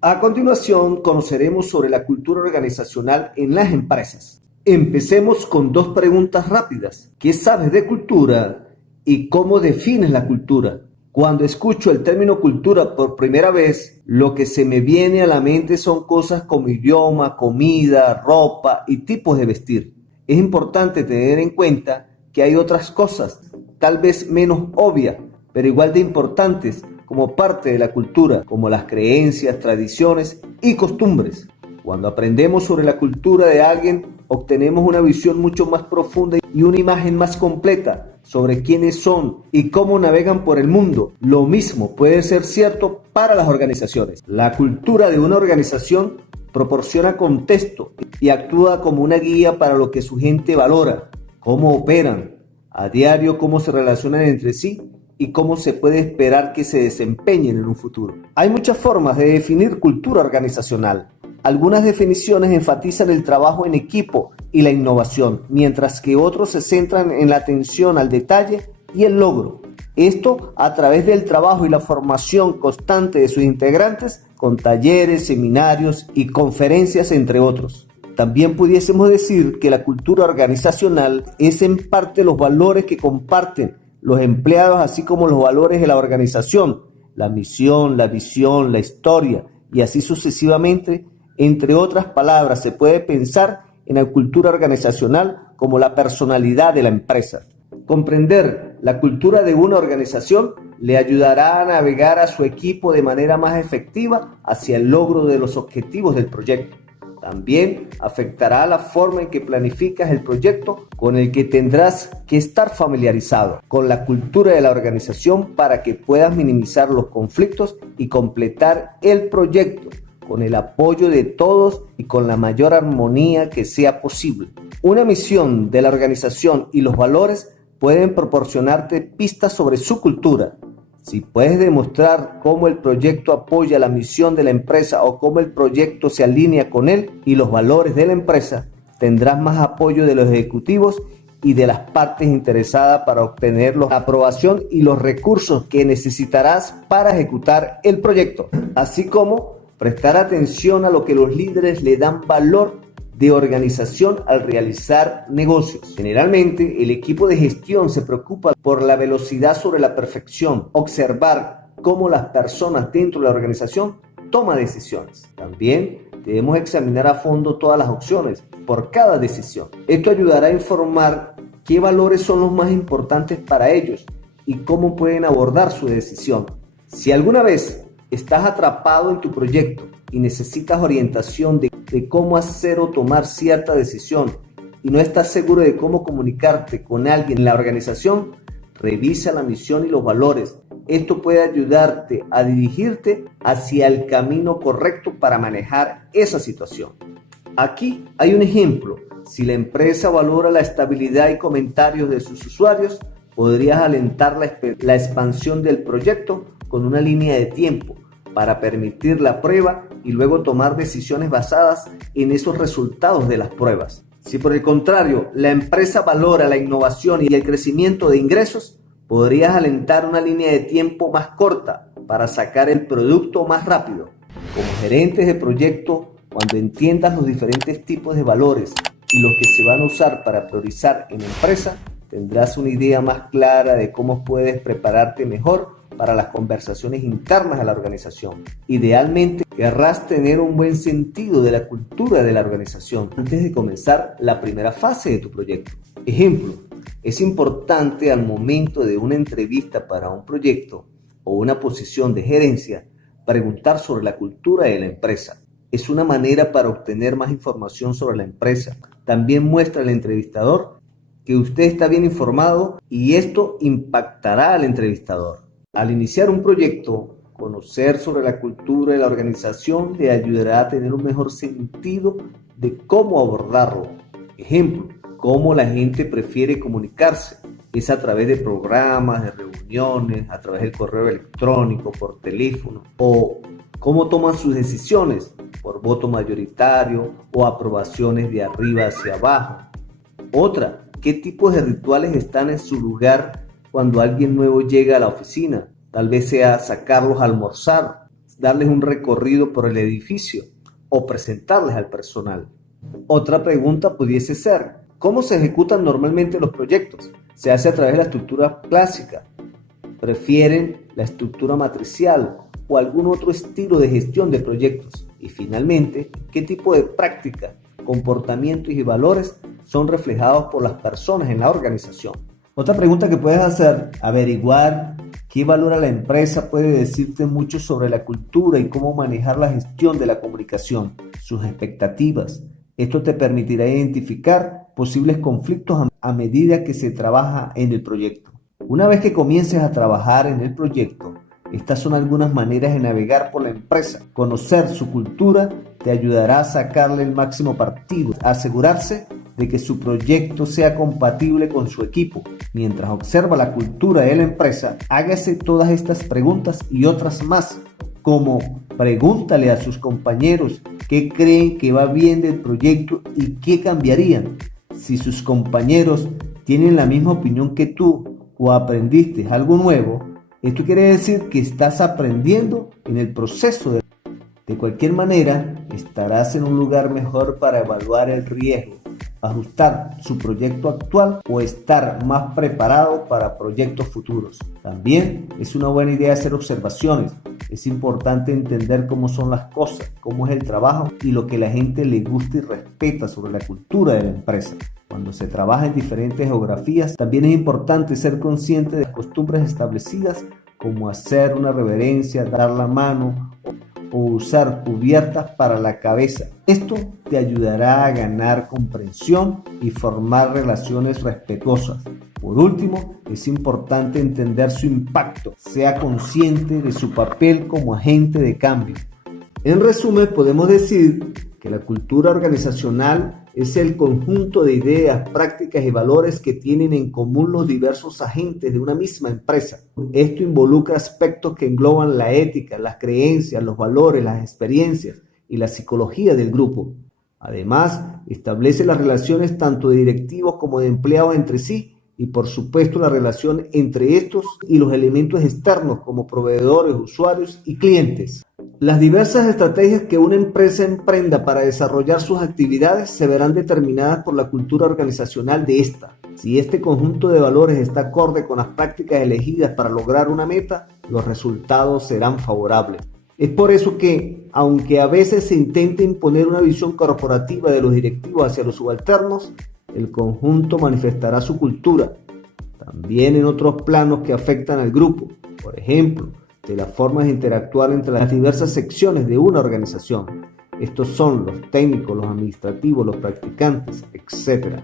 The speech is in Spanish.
A continuación, conoceremos sobre la cultura organizacional en las empresas. Empecemos con dos preguntas rápidas. ¿Qué sabes de cultura y cómo defines la cultura? Cuando escucho el término cultura por primera vez, lo que se me viene a la mente son cosas como idioma, comida, ropa y tipos de vestir. Es importante tener en cuenta que hay otras cosas, tal vez menos obvias, pero igual de importantes como parte de la cultura, como las creencias, tradiciones y costumbres. Cuando aprendemos sobre la cultura de alguien, obtenemos una visión mucho más profunda y una imagen más completa sobre quiénes son y cómo navegan por el mundo. Lo mismo puede ser cierto para las organizaciones. La cultura de una organización proporciona contexto y actúa como una guía para lo que su gente valora, cómo operan a diario, cómo se relacionan entre sí y cómo se puede esperar que se desempeñen en un futuro. Hay muchas formas de definir cultura organizacional. Algunas definiciones enfatizan el trabajo en equipo y la innovación, mientras que otros se centran en la atención al detalle y el logro. Esto a través del trabajo y la formación constante de sus integrantes con talleres, seminarios y conferencias, entre otros. También pudiésemos decir que la cultura organizacional es en parte los valores que comparten los empleados, así como los valores de la organización, la misión, la visión, la historia y así sucesivamente. Entre otras palabras, se puede pensar en la cultura organizacional como la personalidad de la empresa. Comprender la cultura de una organización le ayudará a navegar a su equipo de manera más efectiva hacia el logro de los objetivos del proyecto. También afectará la forma en que planificas el proyecto, con el que tendrás que estar familiarizado con la cultura de la organización para que puedas minimizar los conflictos y completar el proyecto con el apoyo de todos y con la mayor armonía que sea posible. Una misión de la organización y los valores pueden proporcionarte pistas sobre su cultura. Si puedes demostrar cómo el proyecto apoya la misión de la empresa o cómo el proyecto se alinea con él y los valores de la empresa, tendrás más apoyo de los ejecutivos y de las partes interesadas para obtener la aprobación y los recursos que necesitarás para ejecutar el proyecto, así como prestar atención a lo que los líderes le dan valor de organización al realizar negocios. Generalmente, el equipo de gestión se preocupa por la velocidad sobre la perfección, observar cómo las personas dentro de la organización toman decisiones. También debemos examinar a fondo todas las opciones por cada decisión. Esto ayudará a informar qué valores son los más importantes para ellos y cómo pueden abordar su decisión. Si alguna vez estás atrapado en tu proyecto y necesitas orientación de cómo hacer o tomar cierta decisión y no estás seguro de cómo comunicarte con alguien en la organización, revisa la misión y los valores. Esto puede ayudarte a dirigirte hacia el camino correcto para manejar esa situación. Aquí hay un ejemplo. Si la empresa valora la estabilidad y comentarios de sus usuarios, podrías alentar la expansión del proyecto con una línea de tiempo para permitir la prueba y luego tomar decisiones basadas en esos resultados de las pruebas. Si por el contrario la empresa valora la innovación y el crecimiento de ingresos, podrías alentar una línea de tiempo más corta para sacar el producto más rápido. Como gerentes de proyecto, cuando entiendas los diferentes tipos de valores y los que se van a usar para priorizar en la empresa, tendrás una idea más clara de cómo puedes prepararte mejor para las conversaciones internas de la organización. Idealmente, querrás tener un buen sentido de la cultura de la organización antes de comenzar la primera fase de tu proyecto. Ejemplo, es importante al momento de una entrevista para un proyecto o una posición de gerencia preguntar sobre la cultura de la empresa. Es una manera para obtener más información sobre la empresa. También muestra al entrevistador que usted está bien informado y esto impactará al entrevistador. Al iniciar un proyecto, conocer sobre la cultura de la organización le ayudará a tener un mejor sentido de cómo abordarlo. Ejemplo, cómo la gente prefiere comunicarse. Es a través de programas, de reuniones, a través del correo electrónico, por teléfono, o cómo toman sus decisiones, por voto mayoritario o aprobaciones de arriba hacia abajo. Otra, ¿qué tipos de rituales están en su lugar cuando alguien nuevo llega a la oficina? Tal vez sea sacarlos a almorzar, darles un recorrido por el edificio o presentarles al personal. Otra pregunta pudiese ser, ¿cómo se ejecutan normalmente los proyectos? ¿Se hace a través de la estructura clásica? ¿Prefieren la estructura matricial o algún otro estilo de gestión de proyectos? Y finalmente, ¿qué tipo de prácticas, comportamientos y valores son reflejados por las personas en la organización? Otra pregunta que puedes hacer, averiguar qué valora la empresa, puede decirte mucho sobre la cultura y cómo manejar la gestión de la comunicación, sus expectativas. Esto te permitirá identificar posibles conflictos a medida que se trabaja en el proyecto. Una vez que comiences a trabajar en el proyecto, estas son algunas maneras de navegar por la empresa. Conocer su cultura te ayudará a sacarle el máximo partido, a asegurarse de que su proyecto sea compatible con su equipo. Mientras observa la cultura de la empresa, hágase todas estas preguntas y otras más, como pregúntale a sus compañeros qué creen que va bien del proyecto y qué cambiarían. Si sus compañeros tienen la misma opinión que tú o aprendiste algo nuevo, esto quiere decir que estás aprendiendo en el proceso. De cualquier manera, estarás en un lugar mejor para evaluar el riesgo, ajustar su proyecto actual o estar más preparado para proyectos futuros. También es una buena idea hacer observaciones. Es importante entender cómo son las cosas, cómo es el trabajo y lo que la gente le gusta y respeta sobre la cultura de la empresa. Cuando se trabaja en diferentes geografías, también es importante ser consciente de las costumbres establecidas, como hacer una reverencia, dar la mano o usar cubiertas para la cabeza. Esto te ayudará a ganar comprensión y formar relaciones respetuosas. Por último, es importante entender su impacto, sea consciente de su papel como agente de cambio. En resumen, podemos decir que la cultura organizacional es el conjunto de ideas, prácticas y valores que tienen en común los diversos agentes de una misma empresa. Esto involucra aspectos que engloban la ética, las creencias, los valores, las experiencias y la psicología del grupo. Además, establece las relaciones tanto de directivos como de empleados entre sí y, por supuesto, la relación entre estos y los elementos externos como proveedores, usuarios y clientes. Las diversas estrategias que una empresa emprenda para desarrollar sus actividades se verán determinadas por la cultura organizacional de esta. Si este conjunto de valores está acorde con las prácticas elegidas para lograr una meta, los resultados serán favorables. Es por eso que, aunque a veces se intente imponer una visión corporativa de los directivos hacia los subalternos, el conjunto manifestará su cultura, también en otros planos que afectan al grupo. Por ejemplo, de las formas de interactuar entre las diversas secciones de una organización. Estos son los técnicos, los administrativos, los practicantes, etc.